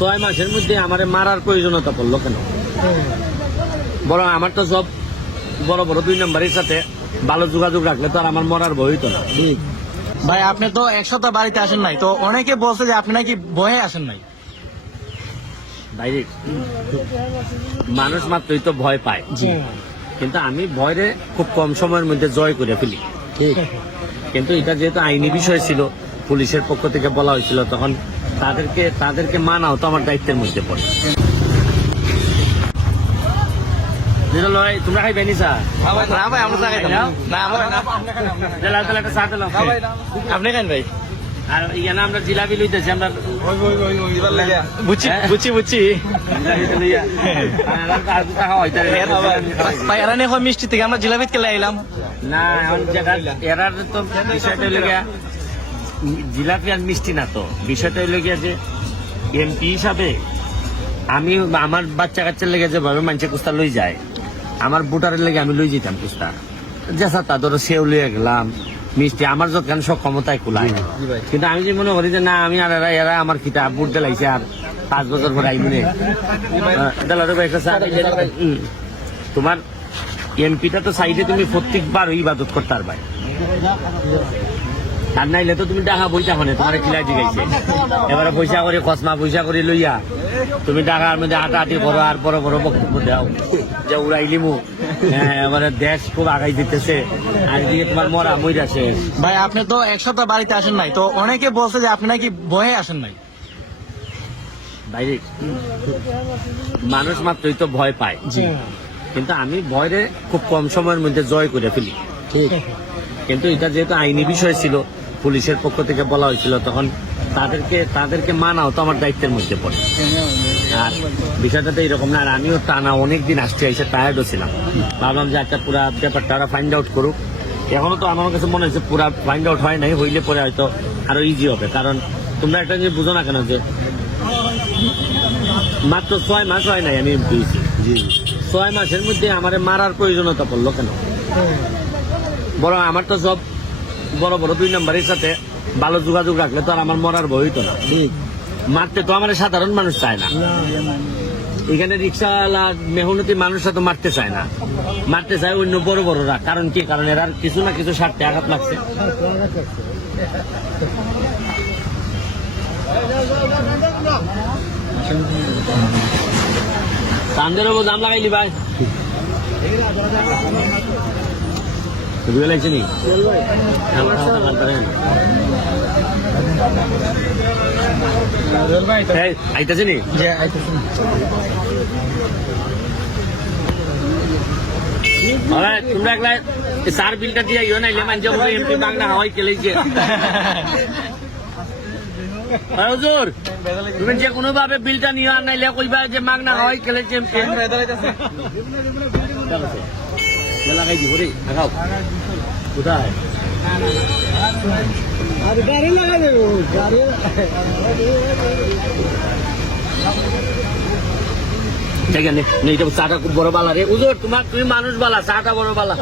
6 মাসের মধ্যে আমার মারার প্রয়োজনীয়তা পড়লো কেন? বরং আমার তো সব বড় বড় 2 নম্বরের সাথে ভালো যোগাযোগ রাখলে তো আর আমার মরার ভয় হইতো না। ঠিক ভাই, আপনি তো এক সপ্তাহ বাড়িতে আসেন নাই, তো অনেকে বলছে যে আপনি নাকি ভয়ে আসেন নাই। বাইরে মানুষ মাত্রই তো ভয় পায়, কিন্তু আমি ভয়রে খুব কম সময়ের মধ্যে জয় করে ফেলি। ঠিক, কিন্তু এটা যেহেতু আইনি বিষয় ছিল, পুলিশের পক্ষ থেকে বলা হয়েছিল, তখন তাদেরকে মানাও তো আমার দায়িত্বের মধ্যে পড়ে। তোমরা খাই বেনি চা? না ভাই, আমরা চা খাইতাম না। একটা চা দিলাম, আপনি খান ভাই। আর ইয়ানা আমরা জিলাপি লইতেছি, আমরা বুঝছি ভাই, এরা নিয়ে মিষ্টি থেকে আমরা জিলাপিত কেলে আইলাম না। এখন যেটা এরার তো বিষয়টা হইলে গিয়া জিলাপি আর মিষ্টি না, তো বিষয়টা হইলে গিয়া যে এমপি হিসাবে আমি আমার বাচ্চা কাচ্চার লেগে যেভাবে মানুষে কুস্তা লই যায়, আমার ভোটারের লেগে আমি লই যেতাম কুস্তা। যেসা তা ধরো সেও লইয়া গেলাম, মিষ্টি আমার যতখানি সব ক্ষমতায় কুলায়। কিন্তু আমি যে মনে করি যে না, আমি আর এরা আমার খিতা ভোট দিলাইছে, আর 5 বছর পরে আইমনে তোমার এমপিটা তো সাইডে তুমি প্রত্যেকবার ইবাদত করতে পারবে, আর নাইলে তো তুমি টাকা পয়সা হনে তোমার খিলাই দিগাইছে। এবারে পয়সা করে খসমা পয়সা করে লইয়া তুমি টাকার মধ্যে হাঁটাহাঁটি করো, আর বড় বড় বক্তব্য দাও যে উড়াইলিমু এবারে দেশ খুব আগাই দিতেছে, আর দিয়ে তোমার মরা মইরা শেষ। ভাই, আপনি তো এক সপ্তাহ বাড়িতে আসেন নাই, তো অনেকে বলছে যে আপনি নাকি ভয়ে আসেন নাই। বাইরে মানুষ মাত্রই তো ভয় পায়, কিন্তু আমি ভয়রে খুব কম সময়ের মধ্যে জয় করে ফেলি। ঠিক, কিন্তু এটা যেহেতু আইনি বিষয় ছিল, পুলিশের পক্ষ থেকে বলা হয়েছিল, তখন তাদেরকে মানাও তো আমার দায়িত্বের মধ্যে পড়ে। আর বিষয়টা তো এরকম না, আর আমিও টানা অনেকদিন আসতে এসে টায়ার্ডও ছিলাম। ভাবলাম যে একটা পুরা ব্যাপারটা ওরা ফাইন্ড আউট করুক। এখনো তো আমার কাছে মনে হচ্ছে পুরা ফাইন্ড আউট হয় নাই, হইলে পরে হয়তো আরো ইজি হবে। কারণ তোমরা একটা জিনিস বুঝো না কেন, যে মাত্র 6 মাস হয় নাই আমি এমপি হয়েছি। 6 মাসের মধ্যে আমার মারার প্রয়োজনীয়তা পড়লো কেন? বরং আমার তো সব বড় বড় 2 নম্বরের সাথে ভালো যোগাযোগ রাখলে তো আর আমার মরার ভয় হইতো না। মারতে তো আমার সাধারণ মানুষ চায় না, এখানে রিক্সাওয়ালা মেহনতি মানুষরা তো মারতে চায় না, মারতে চায় অন্য বড় বড়রা। কারণ কি? কারণ এরা কিছু না কিছু স্বার্থে আঘাত লাগছে। চান্দের ওপর দাম লাগাইলি ভাই, লাগছে নি আইতাছে নি? তোমরা একলা সার বিলটা দিয়ে ইয়ে নাইলে মানছে এমপি বাংলা হাওয়াই খেলেছে। হুজুর, তুমি যে কোনো ভাবে বিলটা নিয়ে আর নাইলে কইবা যে মাগনা হাওয়াই খেলেছে এমপি। লাগাই দিব রে, লাগাও। কোথায়? গাড়ি লাগা দেবো, গাড়ি চাটা খুব বড় বালা রে। উজোর তুমি মানুষ বালা, চাটা বড় বালা।